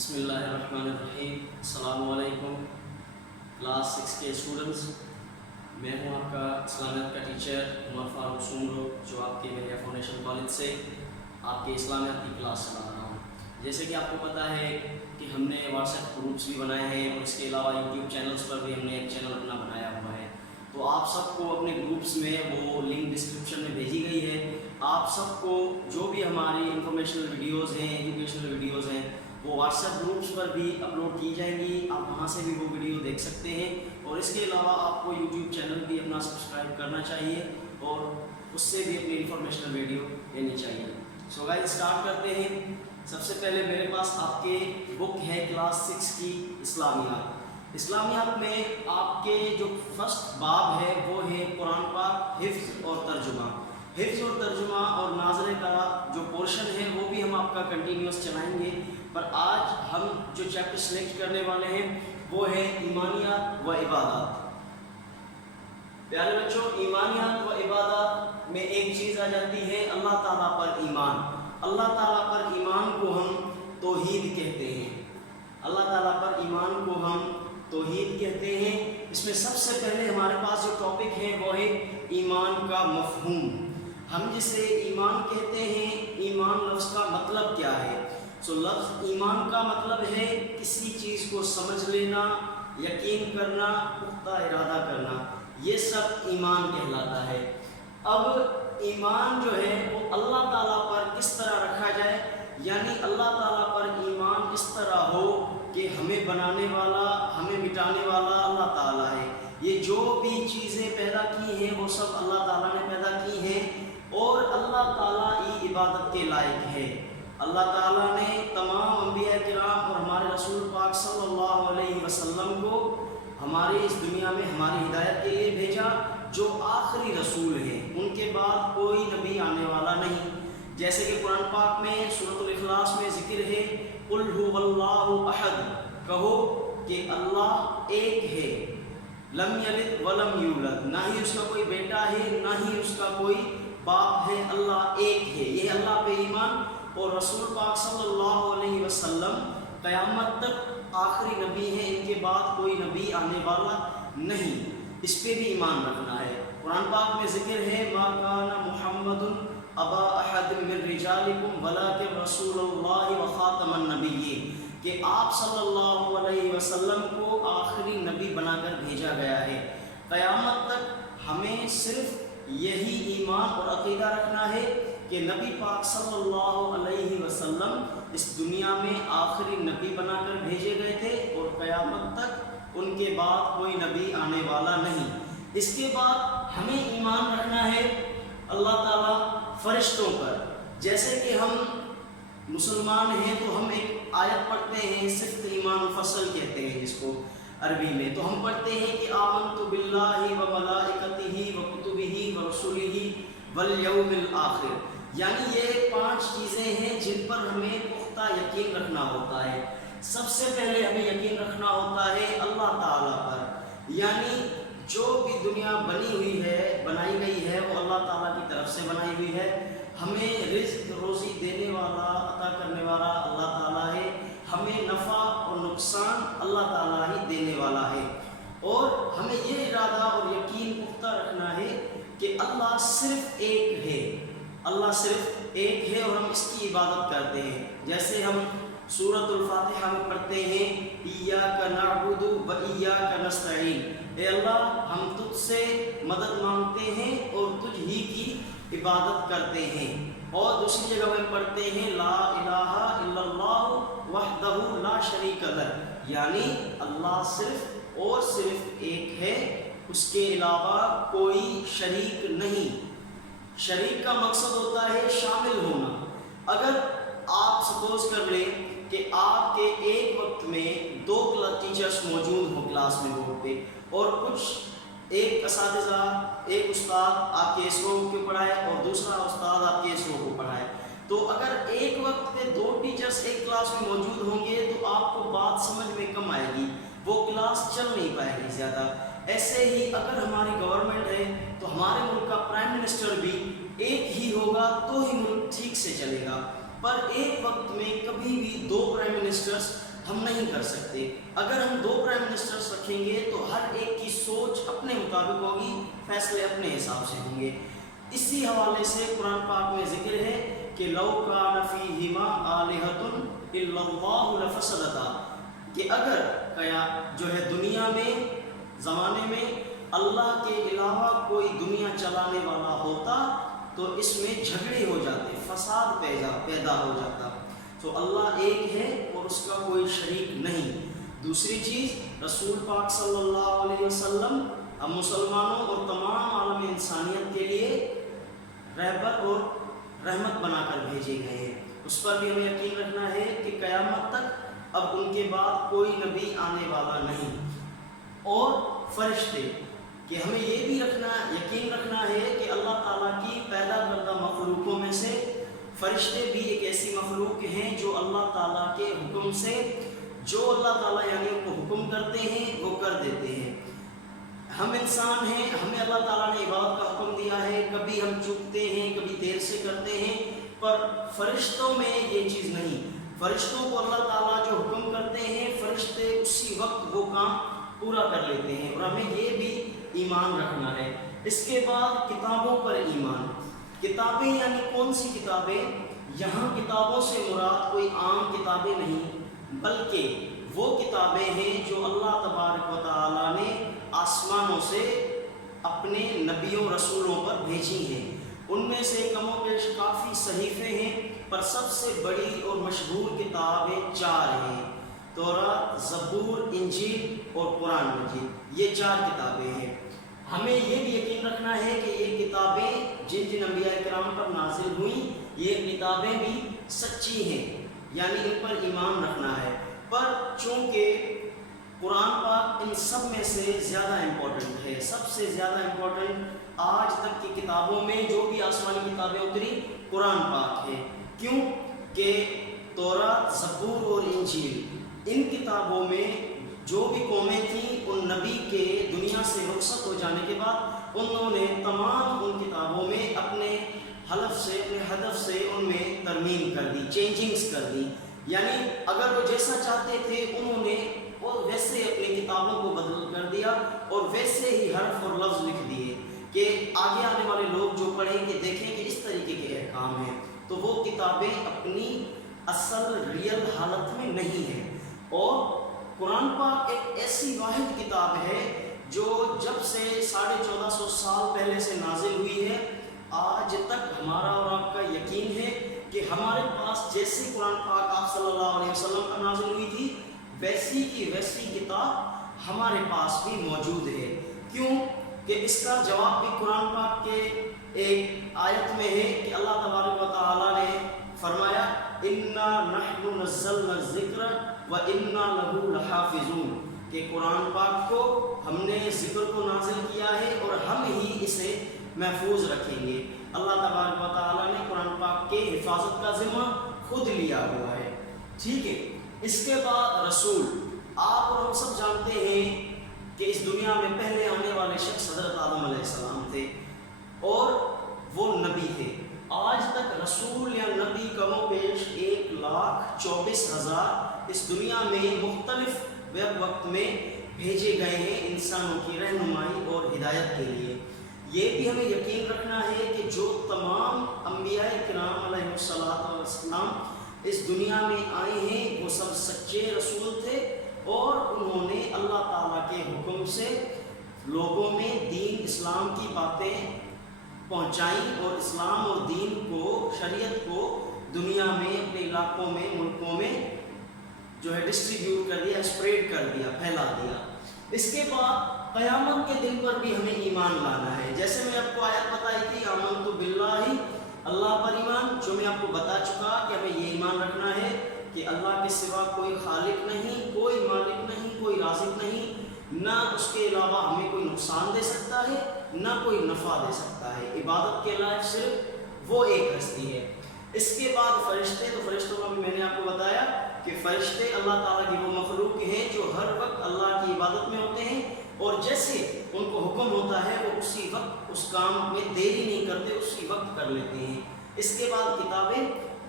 بسم اللہ الرحمن الرحیم۔ السلام علیکم کلاس 6 کے اسٹوڈنٹس، میں ہوں آپ کا اسلامیات کا ٹیچر عمر فاروق سومرو، جو آپ کے میرے فاؤنڈیشن کالج سے آپ کے اسلامیات کی کلاس چلا رہا ہوں۔ جیسے کہ آپ کو پتہ ہے کہ ہم نے واٹس ایپ گروپس بھی بنائے ہیں اور اس کے علاوہ یوٹیوب چینلس پر بھی ہم نے ایک چینل اپنا بنایا ہوا ہے، تو آپ سب کو اپنے گروپس میں وہ لنک ڈسکرپشن میں بھیجی گئی ہے۔ آپ سب کو جو بھی ہماری انفارمیشنل ویڈیوز ہیں، ایجوکیشنل ویڈیوز ہیں، وہ واٹس ایپ گروپس پر بھی اپلوڈ کی جائیں گی، آپ وہاں سے بھی وہ ویڈیو دیکھ سکتے ہیں۔ اور اس کے علاوہ آپ کو یوٹیوب چینل بھی اپنا سبسکرائب کرنا چاہیے اور اس سے بھی اپنی انفارمیشنل ویڈیو لینی چاہیے۔ سو گائز اسٹارٹ کرتے ہیں۔ سب سے پہلے میرے پاس آپ کے بک ہے کلاس 6 کی اسلامیات۔ اسلامیات میں آپ کے جو فرسٹ باب ہے وہ ہے قرآن پاک حفظ اور ترجمہ۔ حفظ اور ترجمہ اور ناظرے کا جو پورشن ہے وہ بھی ہم آپ کا کنٹینیوس چلائیں گے، پر آج ہم جو چیپٹر سلیکٹ کرنے والے ہیں وہ ہے ایمانیات و عبادات۔ پیارے بچوں، ایمانیات و عبادات میں ایک چیز آ جاتی ہے اللہ تعالیٰ پر ایمان۔ اللہ تعالیٰ پر ایمان کو ہم توحید کہتے ہیں۔ اللہ تعالیٰ پر ایمان کو ہم توحید کہتے ہیں۔ اس میں سب سے پہلے ہمارے پاس جو ٹاپک ہے وہ ہے ایمان کا مفہوم۔ ہم جسے ایمان کہتے ہیں، ایمان لفظ کا مطلب کیا ہے؟ لفظ ایمان کا مطلب ہے کسی چیز کو سمجھ لینا، یقین کرنا، پختہ ارادہ کرنا، یہ سب ایمان کہلاتا ہے۔ اب ایمان جو ہے وہ اللہ تعالیٰ پر کس طرح رکھا جائے، یعنی اللہ تعالیٰ پر ایمان اس طرح ہو کہ ہمیں بنانے والا، ہمیں مٹانے والا اللہ تعالیٰ ہے۔ یہ جو بھی چیزیں پیدا کی ہیں وہ سب اللہ تعالیٰ نے پیدا کی ہیں اور اللہ تعالیٰ ہی عبادت کے لائق ہے۔ اللہ تعالیٰ نے تمام انبیاء کرام اور ہمارے رسول پاک صلی اللہ علیہ وسلم کو ہماری اس دنیا میں ہماری ہدایت کے لیے بھیجا، جو آخری رسول ہیں، ان کے بعد کوئی نبی آنے والا نہیں۔ جیسے کہ قرآن پاک میں سورۃ الاخلاص میں ذکر ہے قل هو اللہ احد، کہو کہ اللہ ایک ہے، لم یلد ولم یولد، نہ ہی اس کا کوئی بیٹا ہے نہ ہی اس کا کوئی باپ ہے، اللہ ایک ہے۔ یہ اللہ پہ ایمان۔ اور رسول پاک صلی اللہ علیہ وسلم قیامت تک آخری نبی ہیں، ان کے بعد کوئی نبی آنے والا نہیں، اس پہ بھی ایمان رکھنا ہے۔ قرآن پاک میں ذکر ہے ما کان محمد ابا احد من رجالکم ولکن رسول اللہ وخاتم النبیین، کہ آپ صلی اللہ علیہ وسلم کو آخری نبی بنا کر بھیجا گیا ہے۔ قیامت تک ہمیں صرف یہی ایمان اور عقیدہ رکھنا ہے کہ نبی پاک صلی اللہ علیہ وسلم اس دنیا میں آخری نبی بنا کر بھیجے گئے تھے اور قیامت تک ان کے بعد کوئی نبی آنے والا نہیں۔ اس کے بعد ہمیں ایمان رکھنا ہے اللہ تعالیٰ فرشتوں پر۔ جیسے کہ ہم مسلمان ہیں تو ہم ایک آیت پڑھتے ہیں، صفت ایمان مفصل کہتے ہیں جس کو عربی میں، تو ہم پڑھتے ہیں کہ آمنت باللہ و ملائکتہ و کتبہ و رسلہ والیوم الآخر، یعنی یہ 5 چیزیں ہیں جن پر ہمیں پختہ یقین رکھنا ہوتا ہے۔ سب سے پہلے ہمیں یقین رکھنا ہوتا ہے اللہ تعالیٰ پر، یعنی جو بھی دنیا بنی ہوئی ہے، بنائی گئی ہے، وہ اللہ تعالیٰ کی طرف سے بنائی ہوئی ہے۔ ہمیں رزق روزی دینے والا، عطا کرنے والا اللہ تعالیٰ ہے، ہمیں نفع اور نقصان اللہ تعالیٰ ہی دینے والا ہے۔ اور ہمیں یہ ارادہ اور یقین پختہ رکھنا ہے کہ اللہ صرف ایک ہے، اللہ صرف ایک ہے اور ہم اس کی عبادت کرتے ہیں۔ جیسے ہم سورۃ الفاتحہ میں پڑھتے ہیں ایاک نعبد و ایاک نستعین، اے اللہ ہم تجھ سے مدد مانگتے ہیں اور تجھ ہی کی عبادت کرتے ہیں۔ اور دوسری جگہ میں پڑھتے ہیں لا الہ الا اللہ وحدہ لا شریک لہ، یعنی اللہ صرف اور صرف ایک ہے، اس کے علاوہ کوئی شریک نہیں۔ شریک کا مقصد ہوتا ہے شامل ہونا۔ اگر آپ سپوز کر لیں کہ آپ کے ایک وقت میں 2 ٹیچرز موجود ہوں کلاس میں بورڈ پہ، اور کچھ ایک اساتذہ، ایک استاد آپ کے اس رو کو پڑھائے اور دوسرا استاد آپ کے اس رو کو پڑھائے، تو اگر ایک وقت پہ 2 ٹیچرز ایک کلاس میں موجود ہوں گے تو آپ کو بات سمجھ میں کم آئے گی، وہ کلاس چل نہیں پائے گی زیادہ۔ ایسے ہی اگر ہماری گورنمنٹ ہے تو ہمارے ملک کا پرائم منسٹر بھی ایک ہی ہوگا تو ہی ملک ٹھیک سے چلے گا، پر ایک وقت میں کبھی بھی 2 پرائم منسٹرز ہم نہیں کر سکتے۔ اگر ہم 2 پرائم منسٹرز رکھیں گے تو ہر ایک کی سوچ اپنے مطابق ہوگی، فیصلے اپنے حساب سے ہوں گے۔ اسی حوالے سے قرآن پاک میں ذکر ہے کہ لو کان فیہما آلہۃ الا اللہ لفسدتا، کہ اگر جو ہے دنیا میں زمانے میں اللہ کے علاوہ کوئی دنیا چلانے والا ہوتا تو اس میں جھگڑے ہو جاتے، فساد پیدا ہو جاتا۔ تو اللہ ایک ہے اور اس کا کوئی شریک نہیں۔ دوسری چیز، رسول پاک صلی اللہ علیہ وسلم ہم مسلمانوں اور تمام عالم انسانیت کے لیے رہبر اور رحمت بنا کر بھیجے گئے ہیں۔ اس پر بھی ہمیں یقین رکھنا ہے کہ قیامت تک اب ان کے بعد کوئی نبی آنے والا نہیں۔ اور فرشتے، کہ ہمیں یہ بھی یقین رکھنا ہے کہ اللہ تعالیٰ کی پیدا کردہ مخلوقوں میں سے فرشتے بھی ایک ایسی مخلوق ہیں جو اللہ تعالیٰ کے حکم سے، جو اللہ تعالیٰ یعنی ان کو حکم کرتے ہیں وہ کر دیتے ہیں۔ ہم انسان ہیں، ہمیں اللہ تعالیٰ نے عبادت کا حکم دیا ہے، کبھی ہم چوکتے ہیں، کبھی دیر سے کرتے ہیں، پر فرشتوں میں یہ چیز نہیں۔ فرشتوں کو اللہ تعالیٰ جو حکم کرتے ہیں، فرشتے اسی وقت وہ کام پورا کر لیتے ہیں، اور ہمیں یہ بھی ایمان رکھنا ہے۔ اس کے بعد کتابوں پر ایمان۔ کتابیں یعنی کون سی کتابیں؟ یہاں کتابوں سے مراد کوئی عام کتابیں نہیں، بلکہ وہ کتابیں ہیں جو اللہ تبارک و تعالیٰ نے آسمانوں سے اپنے نبیوں رسولوں پر بھیجی ہیں۔ ان میں سے کم و بیش کافی صحیفے ہیں، پر سب سے بڑی اور مشہور کتابیں 4 ہیں: تورات، زبور، انجیل اور قرآن مجید۔ یہ 4 کتابیں ہیں۔ ہمیں یہ بھی یقین رکھنا ہے کہ یہ کتابیں جن جن انبیاء کرام پر نازل ہوئیں، یہ کتابیں بھی سچی ہیں، یعنی ان پر ایمان رکھنا ہے۔ پر چونکہ قرآن پاک ان سب میں سے زیادہ امپورٹنٹ ہے، سب سے زیادہ امپورٹنٹ آج تک کی کتابوں میں جو بھی آسمانی کتابیں اتری، قرآن پاک ہے۔ کیوں کہ تورات، زبور اور انجیل، ان کتابوں میں جو بھی قومیں تھیں، ان نبی کے دنیا سے رخصت ہو جانے کے بعد انہوں نے تمام ان کتابوں میں اپنے حلف سے، اپنے ہدف سے ان میں ترمیم کر دی، چینجنگز کر دی۔ یعنی اگر وہ جیسا چاہتے تھے انہوں نے وہ ویسے اپنی کتابوں کو بدل کر دیا اور ویسے ہی حرف اور لفظ لکھ دیے کہ آگے آنے والے لوگ جو پڑھیں کہ دیکھیں کہ اس طریقے کے احکام ہیں۔ تو وہ کتابیں اپنی اصل ریئل حالت میں نہیں ہیں۔ اور قرآن پاک ایک ایسی واحد کتاب ہے جو جب سے 1450 سال پہلے سے نازل ہوئی ہے، آج تک ہمارا اور آپ کا یقین ہے کہ ہمارے پاس جیسے قرآن پاک آپ صلی اللہ علیہ وسلم پر نازل ہوئی تھی، ویسی کی ویسی کتاب ہمارے پاس بھی موجود ہے۔ کیوں کہ اس کا جواب بھی قرآن پاک کے ایک آیت میں ہے کہ اللہ تبارک و تعالیٰ نے فرمایا اِنَّا نَحْنُ نَزَّلْنَا الذِّكْرَ وَإِنَّا لَهُ لَحَافِظُونَ، کہ قرآن پاک کو ہم نے ذکر کو نازل کیا ہے اور ہم ہی اسے محفوظ رکھیں گے۔ اللہ تبارک و تعالیٰ نے قرآن پاک کے حفاظت کا ذمہ خود لیا ہوا ہے۔ ٹھیک ہے، اس کے بعد رسول، آپ اور ہم سب جانتے ہیں کہ اس دنیا میں پہلے آنے والے شخص حضرت آدم علیہ السلام تھے اور وہ نبی تھے۔ آج تک رسول یا نبی کم و بیش 1,24,000 اس دنیا میں مختلف وقت میں بھیجے گئے ہیں انسانوں کی رہنمائی اور ہدایت کے لیے۔ یہ بھی ہمیں یقین رکھنا ہے کہ جو تمام انبیاء کرام علیہ السلام اس دنیا میں آئے ہیں وہ سب سچے رسول تھے اور انہوں نے اللہ تعالیٰ کے حکم سے لوگوں میں دین اسلام کی باتیں پہنچائیں اور اسلام اور دین کو، شریعت کو دنیا میں اپنے علاقوں میں، ملکوں میں جو ہے ڈسٹریبیوٹ کر دیا، اسپریڈ کر دیا، پھیلا دیا۔ اس کے بعد قیامت کے دن پر بھی ہمیں ایمان لانا ہے۔ جیسے میں آپ کو آیت بتائی تھی آمنت باللہ، اللہ پر ایمان، جو میں آپ کو بتا چکا کہ ہمیں یہ ایمان رکھنا ہے کہ اللہ کے سوا کوئی خالق نہیں، کوئی مالک نہیں، کوئی رازق نہیں، نہ اس کے علاوہ ہمیں کوئی نقصان دے سکتا ہے نہ کوئی نفع دے سکتا ہے۔ عبادت کے لائق صرف وہ ایک ہستی ہے۔ اس کے بعد فرشتے، تو فرشتوں کا بھی میں نے آپ کو بتایا کہ فرشتے اللہ تعالیٰ کی وہ مخلوق ہیں جو ہر وقت اللہ کی عبادت میں ہوتے ہیں اور جیسے ان کو حکم ہوتا ہے وہ اسی وقت اس کام میں دیری نہیں کرتے، اسی وقت کر لیتے ہیں۔ اس کے بعد کتابیں،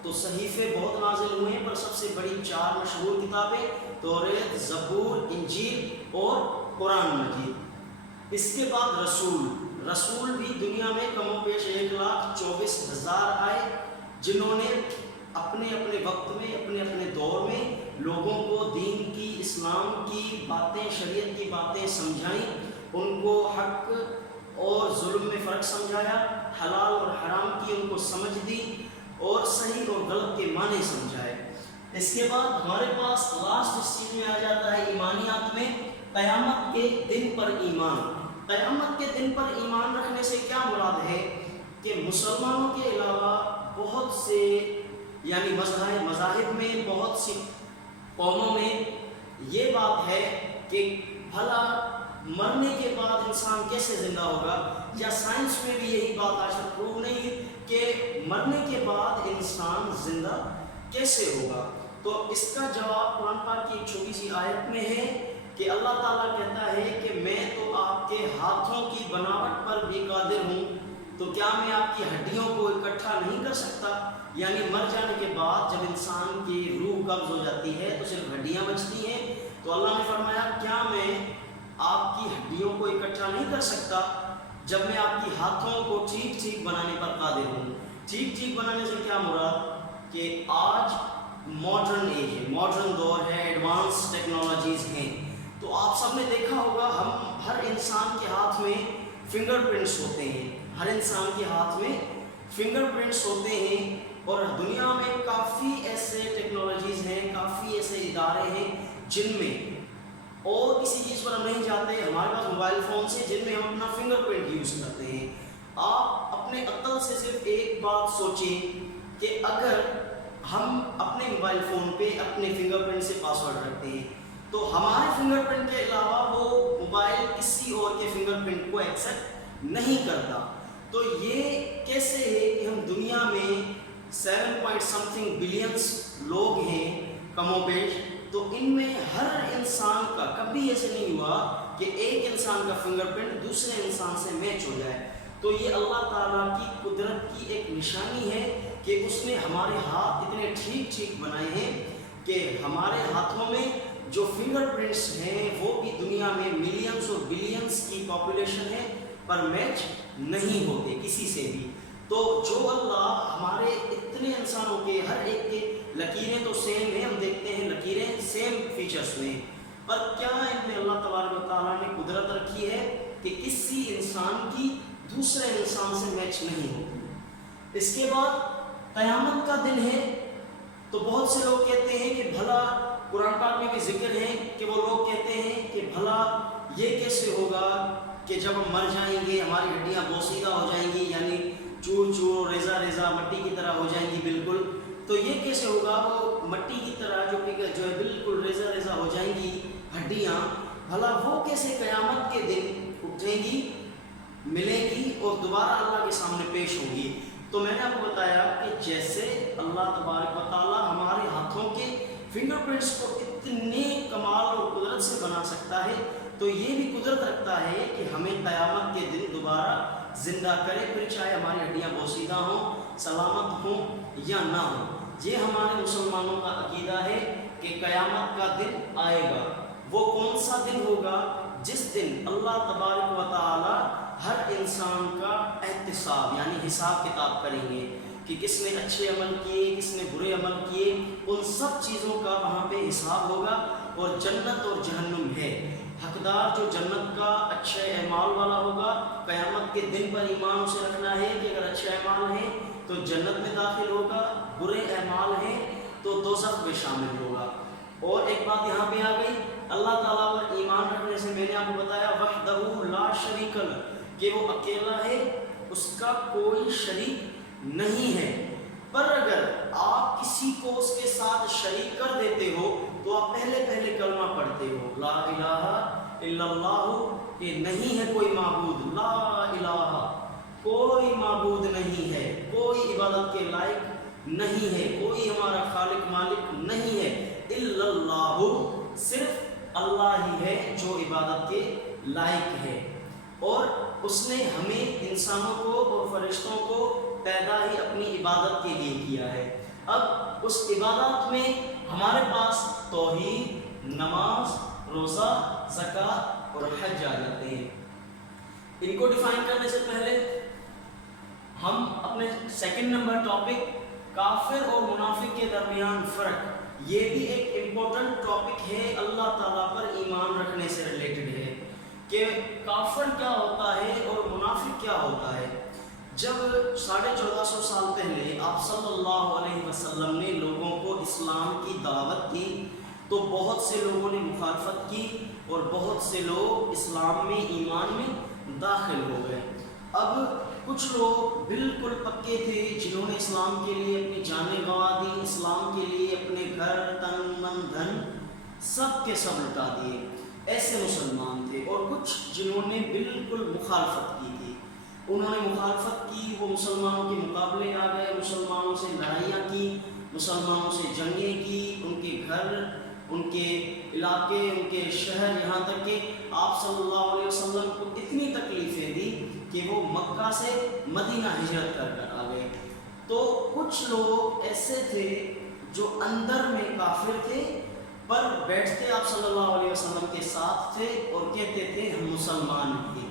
تو صحیفے بہت نازل ہوئے ہیں، پر سب سے بڑی 4 مشہور کتابیں توریت، زبور، انجیل اور قرآن مجید۔ اس کے بعد رسول بھی دنیا میں کم و بیش 1,24,000 آئے، جنہوں نے اپنے اپنے وقت میں، اپنے اپنے دور میں لوگوں کو دین کی، اسلام کی باتیں، شریعت کی باتیں سمجھائیں، ان کو حق اور ظلم میں فرق سمجھایا، حلال اور حرام کی ان کو سمجھ دی، اور صحیح اور غلط کے معنی سمجھائے۔ اس کے بعد ہمارے پاس لاسٹ اس چیز میں آ جاتا ہے ایمانیات میں قیامت کے دن پر ایمان۔ قیامت کے دن پر ایمان رکھنے سے کیا مراد ہے کہ مسلمانوں کے علاوہ بہت سے یعنی مذاہب میں، بہت سی قوموں میں یہ بات ہے کہ بھلا مرنے کے بعد انسان کیسے زندہ ہوگا، یا سائنس میں بھی یہی بات آج تک پروو نہیں ہے کہ مرنے کے بعد انسان زندہ کیسے ہوگا۔ تو اس کا جواب قرآن پاک کی ایک چھوٹی سی آیت میں ہے کہ اللہ تعالیٰ کہتا ہے کہ میں تو آپ کے ہاتھوں کی بناوٹ پر بھی قادر ہوں، تو کیا میں آپ کی ہڈیوں کو اکٹھا نہیں کر سکتا؟ یعنی مر جانے کے بعد جب انسان کی روح قبض ہو جاتی ہے تو صرف ہڈیاں بچتی ہیں، تو اللہ نے فرمایا کیا میں آپ کی ہڈیوں کو اکٹھا نہیں کر سکتا جب میں آپ کی ہاتھوں کو ٹھیک بنانے پر قادر ہوں۔ ٹھیک بنانے سے کیا مراد کہ آج ماڈرن ایج ہے، ماڈرن دور ہے، ایڈوانس ٹیکنالوجیز ہیں، تو آپ سب نے دیکھا ہوگا ہر انسان کے ہاتھ میں فنگر پرنٹس ہوتے ہیں، ہر انسان کے ہاتھ میں فنگر پرنٹس ہوتے ہیں، اور دنیا میں کافی ایسے ٹیکنالوجیز ہیں، کافی ایسے ادارے ہیں جن میں اور کسی چیز پر ہم نہیں جاتے، ہمارے پاس موبائل فون سے جن میں ہم اپنا فنگر پرنٹ یوز کرتے ہیں۔ آپ اپنے عقل سے صرف ایک بات سوچیں کہ اگر ہم اپنے موبائل فون پہ اپنے فنگر پرنٹ سے پاسورڈ رکھتے ہیں تو ہمارے فنگر پرنٹ کے علاوہ وہ موبائل کسی اور کے فنگر پرنٹ کو ایکسیپٹ نہیں کرتا۔ تو یہ کیسے ہے کہ ہم دنیا میں 7 بلینس لوگ ہیں کم و بیش، تو ان میں ہر انسان کا کبھی ایسے نہیں ہوا کہ ایک انسان کا فنگر پرنٹ دوسرے انسان سے میچ ہو جائے۔ تو یہ اللہ تعالیٰ کی قدرت کی ایک نشانی ہے کہ اس نے ہمارے ہاتھ اتنے ٹھیک بنائے ہیں کہ ہمارے ہاتھوں میں جو فنگر پرنٹس ہیں وہ بھی دنیا میں ملینز اور بلینز کی پاپولیشن ہے، پر میچ نہیں ہوتے کسی سے بھی۔ تو جو اللہ ہمارے اتنے انسانوں کے ہر ایک کے لکیریں تو سیم ہیں، ہم دیکھتے ہیں لکیریں سیم فیچرز میں، پر کیا ان میں اللہ تبارک و تعالیٰ نے قدرت رکھی ہے کہ کسی انسان کی دوسرے انسان سے میچ نہیں ہوتی۔ اس کے بعد قیامت کا دن ہے، تو بہت سے لوگ کہتے ہیں کہ بھلا قرآن پاک میں بھی ذکر ہے کہ وہ لوگ کہتے ہیں کہ بھلا یہ کیسے ہوگا کہ جب ہم مر جائیں گے ہماری ہڈیاں بوسیدہ ہو جائیں گی، یعنی چور ریزہ مٹی کی طرح ہو جائیں گی بالکل، تو یہ کیسے ہوگا وہ مٹی کی طرح جو ہے بالکل ریزہ ہو جائیں گی ہڈیاں، بھلا وہ کیسے قیامت کے دن اٹھیں گی، ملیں گی اور دوبارہ اللہ کے سامنے پیش ہوں گی؟ تو میں نے آپ کو بتایا کہ جیسے اللہ تبارک و تعالیٰ ہمارے ہاتھوں کے فنگر پرنٹس کو اتنے کمال اور قدرت سے بنا سکتا ہے، تو یہ بھی قدرت رکھتا ہے کہ ہمیں قیامت کے دن دوبارہ زندہ کرے، پھر چاہے ہماری ہڈیاں بوسیدہ ہوں، سلامت ہوں یا نہ ہوں۔ یہ ہمارے مسلمانوں کا عقیدہ ہے کہ قیامت کا دن آئے گا۔ وہ کون سا دن ہوگا؟ جس دن اللہ تبارک و تعالی ہر انسان کا احتساب یعنی حساب کتاب کریں گے کہ کس نے اچھے عمل کیے، کس نے برے عمل کیے، ان سب چیزوں کا وہاں پہ حساب ہوگا۔ اور جنت اور جہنم ہے، حقدار جو جنت کا اچھے اعمال والا ہوگا، قیامت کے دن پر ایمان اسے رکھنا ہے کہ اگر اچھے اعمال ہیں تو جنت میں داخل ہوگا، برے اعمال ہیں تو دوزخ میں شامل ہوگا۔ اور ایک بات یہاں پہ آ گئی، اللہ تعالیٰ پر ایمان رکھنے سے میں نے آپ کو بتایا وحدہ لا شریک لہ، کہ وہ اکیلا ہے، اس کا کوئی شریک نہیں ہے۔ پر اگر آپ کسی کو اس کے ساتھ شریک کر دیتے ہو تو آپ پہلے کلمہ پڑھتے ہو لا الہ الا اللہ، کہ نہیں ہے کوئی معبود، لا الہ کوئی معبود نہیں ہے، کوئی عبادت کے لائق نہیں ہے، کوئی ہمارا خالق مالک نہیں ہے، الا اللہ صرف اللہ ہی ہے جو عبادت کے لائق ہے۔ اور اس نے ہمیں انسانوں کو اور فرشتوں کو پیدا ہی اپنی عبادت کے لیے کیا ہے۔ اب اس عبادات میں ہمارے پاس توحید، نماز، روزہ، زکوٰۃ اور حج آ جاتے ہیں۔ ان کو ڈیفائن کرنے سے پہلے ہم اپنے سیکنڈ نمبر ٹاپک کافر اور منافق کے درمیان فرق، یہ بھی ایک امپورٹنٹ ٹاپک ہے، اللہ تعالیٰ پر ایمان رکھنے سے ریلیٹڈ ہے کہ کافر کیا ہوتا ہے اور منافق کیا ہوتا ہے۔ جب 1450 سال پہلے آپ صلی اللہ علیہ وسلم نے لوگوں کو اسلام کی دعوت دی تو بہت سے لوگوں نے مخالفت کی اور بہت سے لوگ اسلام میں، ایمان میں داخل ہو گئے۔ اب کچھ لوگ بالکل پکے تھے جنہوں نے اسلام کے لیے اپنی جانیں گنوا دی، اسلام کے لیے اپنے گھر، تن، من، دھن سب کے سب لٹا دیے، ایسے مسلمان تھے۔ اور کچھ جنہوں نے بالکل مخالفت کی تھی، انہوں نے مخالفت کی، وہ مسلمانوں کے مقابلے آ گئے، مسلمانوں سے لڑائیاں کی، مسلمانوں سے جنگیں کی، ان کے گھر، ان کے علاقے، ان کے شہر، یہاں تک کہ آپ صلی اللہ علیہ وسلم کو اتنی تکلیفیں دی کہ وہ مکہ سے مدینہ ہجرت کر آ گئے۔ تو کچھ لوگ ایسے تھے جو اندر میں کافر تھے پر بیٹھتے آپ صلی اللہ علیہ وسلم کے ساتھ تھے اور کہتے تھے ہم مسلمان ہیں۔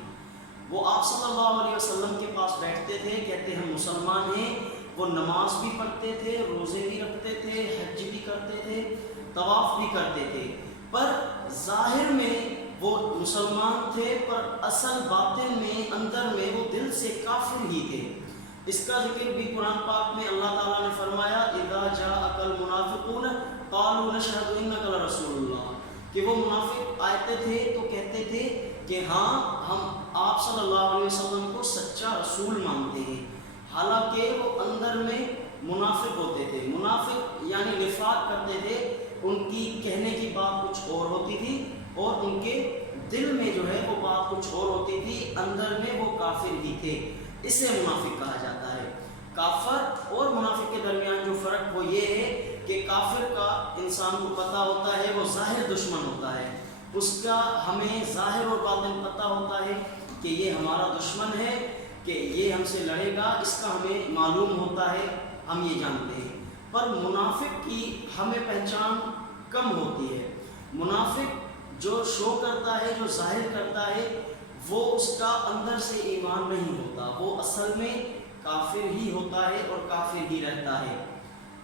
وہ آپ صلی اللہ علیہ وسلم کے پاس بیٹھتے تھے، کہتے ہم مسلمان ہیں، وہ نماز بھی پڑھتے تھے، روزے بھی رکھتے تھے، حج بھی کرتے تھے، طواف بھی کرتے تھے، پر ظاہر میں وہ مسلمان تھے پر اصل باطن میں، اندر میں وہ دل سے کافر ہی تھے۔ اس کا ذکر بھی قرآن پاک میں اللہ تعالیٰ نے فرمایا اذا جاءک المنافقون قالوا نشہد انک لرسول اللہ، کہ وہ منافق آتے تھے تو کہتے تھے کہ ہاں ہم آپ صلی اللہ علیہ وسلم کو سچا رسول مانتے ہیں، حالانکہ وہ اندر میں منافق ہوتے تھے۔ منافق یعنی نفاق کرتے تھے، ان کی کہنے کی بات کچھ اور ہوتی تھی اور ان کے دل میں جو ہے وہ بات کچھ اور ہوتی تھی، اندر میں وہ کافر ہی تھے، اسے منافق کہا جاتا ہے۔ کافر اور منافق کے درمیان جو فرق وہ یہ ہے کہ کافر کا انسان کو پتہ ہوتا ہے وہ ظاہر دشمن ہوتا ہے، اس کا ہمیں ظاہر اور باطن پتہ ہوتا ہے کہ یہ ہمارا دشمن ہے، کہ یہ ہم سے لڑے گا، اس کا ہمیں معلوم ہوتا ہے، ہم یہ جانتے ہیں۔ پر منافق کی ہمیں پہچان کم ہوتی ہے۔ منافق جو شو کرتا ہے، جو ظاہر کرتا ہے، وہ اس کا اندر سے ایمان نہیں ہوتا، وہ اصل میں کافر ہی ہوتا ہے اور کافر ہی رہتا ہے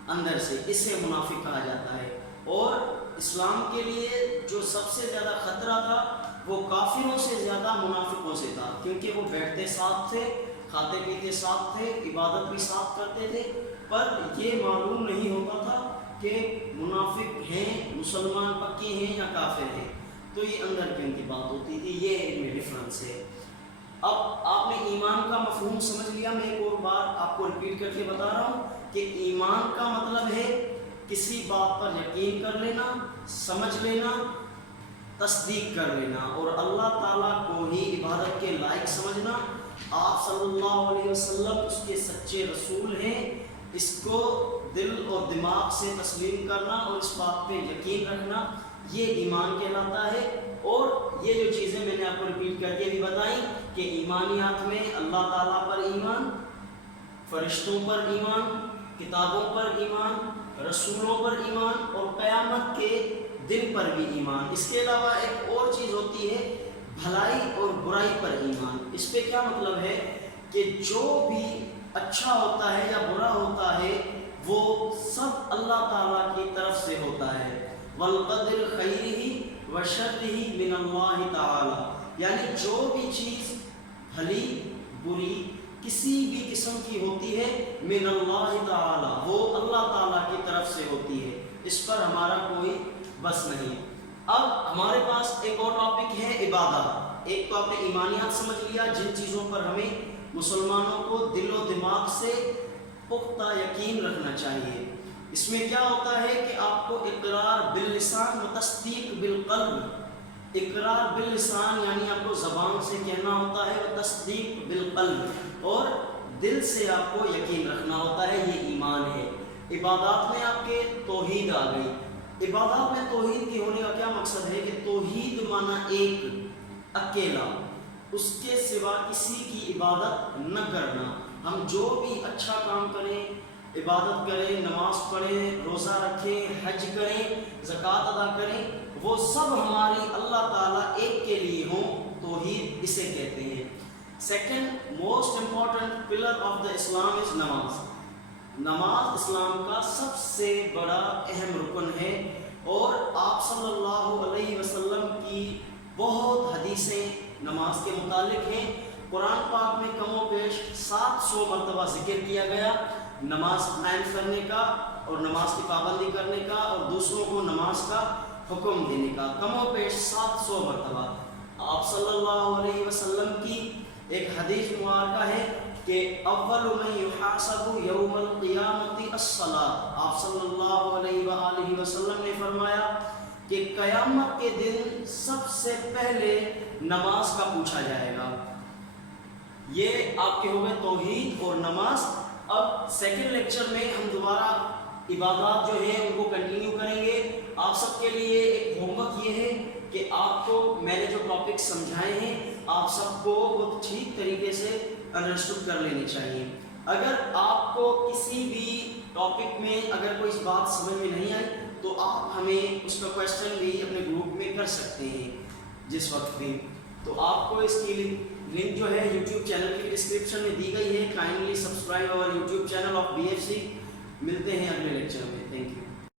اندر سے، اسے منافق کہا جاتا ہے۔ اور اسلام کے لیے جو سب سے زیادہ خطرہ تھا وہ کافروں سے زیادہ منافقوں سے تھا، کیونکہ وہ بیٹھتے ساتھ تھے، کھاتے پیتے ساتھ تھے، عبادت بھی ساتھ کرتے تھے، پر یہ معلوم نہیں ہوتا تھا کہ منافق ہیں، مسلمان پکے ہیں یا کافر ہیں، تو یہ اندر کی ان کی بات ہوتی تھی، یہ ان میں ڈفرنس ہے۔ اب آپ نے ایمان کا مفہوم سمجھ لیا، میں ایک اور بار آپ کو ریپیٹ کر کے بتا رہا ہوں کہ ایمان کا مطلب ہے کسی بات پر یقین کر لینا، سمجھ لینا، تصدیق کر لینا اور اللہ تعالیٰ کو ہی عبادت کے لائق سمجھنا، آپ صلی اللہ علیہ وسلم اس کے سچے رسول ہیں، اس کو دل اور دماغ سے تسلیم کرنا اور اس بات پہ یقین رکھنا، یہ ایمان کہلاتا ہے۔ اور یہ جو چیزیں میں نے آپ کو ریپیٹ کر کے بھی بتائیں کہ ایمانیات میں اللہ تعالیٰ پر ایمان، فرشتوں پر ایمان، کتابوں پر ایمان، رسولوں پر ایمان اور قیامت کے دن پر بھی ایمان۔ اس کے علاوہ ایک اور چیز ہوتی ہے بھلائی اور برائی پر ایمان۔ اس پہ کیا مطلب ہے کہ جو بھی اچھا ہوتا ہے یا برا ہوتا ہے وہ سب اللہ تعالیٰ کی طرف سے ہوتا ہے، والقدر خیرہ وشرہ من اللہ تعالی، یعنی جو بھی چیز بھلی بری کسی بھی قسم کی ہوتی ہے من اللہ تعالی، وہ اللہ تعالیٰ کی طرف سے ہوتی ہے، اس پر ہمارا کوئی بس نہیں۔ اب ہمارے پاس ایک اور ٹاپک ہے عبادات۔ ایک تو آپ نے ایمانیات سمجھ لیا، جن چیزوں پر ہمیں مسلمانوں کو دل و دماغ سے پختہ یقین رکھنا چاہیے۔ اس میں کیا ہوتا ہے کہ آپ کو اقرار باللسان و تصدیق بالقلب، اقرار باللسان یعنی آپ کو زبان سے کہنا ہوتا ہے، و تصدیق بالقلب، اور دل سے آپ کو یقین رکھنا ہوتا ہے، یہ ایمان ہے۔ عبادات میں آپ کے توحید آ گئی۔ عبادات میں توحید کی ہونے کا کیا مقصد ہے کہ توحید معنی ایک، اکیلا، اس کے سوا کسی کی عبادت نہ کرنا۔ ہم جو بھی اچھا کام کریں، عبادت کریں، نماز پڑھیں، روزہ رکھیں، حج کریں، زکوٰۃ ادا کریں، وہ سب ہماری اللہ تعالیٰ ایک کے لیے ہوں، توحید اسے کہتے ہیں۔ Second most important pillar of the Islam is نماز۔ نماز اسلام کا سب سے بڑا اہم رکن ہے، اور آپ صلی اللہ علیہ وسلم کی بہت حدیثیں نماز کے متعلق ہیں۔ قرآن پاک میں کم و بیش 700 مرتبہ ذکر کیا گیا نماز قائم کرنے کا اور نماز کی پابندی کرنے کا اور دوسروں کو نماز کا حکم دینے کا، کم و بیش 700 مرتبہ۔ آپ صلی اللہ علیہ وسلم کی ایک حدیث مبارکہ ہے کہ اول من یحاسب یوم القیامت الصلاۃ۔ آپ صلی اللہ علیہ وآلہ وسلم نے فرمایا کہ قیامت کے دن سب سے پہلے نماز کا پوچھا جائے گا۔ یہ آپ کے ہو گئے توحید اور نماز۔ اب سیکنڈ لیکچر میں ہم دوبارہ عبادات جو ہیں ان کو کنٹینیو کریں گے۔ آپ سب کے لیے ایک ہوم ورک یہ ہے کہ آپ کو میں نے جو ٹاپک سمجھائے ہیں آپ سب کو بہت ٹھیک طریقے سے انڈرسٹوڈ کر لینی چاہیے۔ اگر آپ کو کسی بھی ٹاپک میں اگر کوئی بات سمجھ میں نہیں آئی تو آپ ہمیں اس کا کویشچن بھی اپنے گروپ میں کر سکتے ہیں جس وقت بھی۔ تو آپ کو اس کی لنک جو ہے یوٹیوب چینل کی ڈسکرپشن میں دی گئی ہے۔ کائنڈلی سبسکرائب اور یوٹیوب چینل آف BFC۔ ملتے ہیں اگلے لیکچر میں۔ Thank you.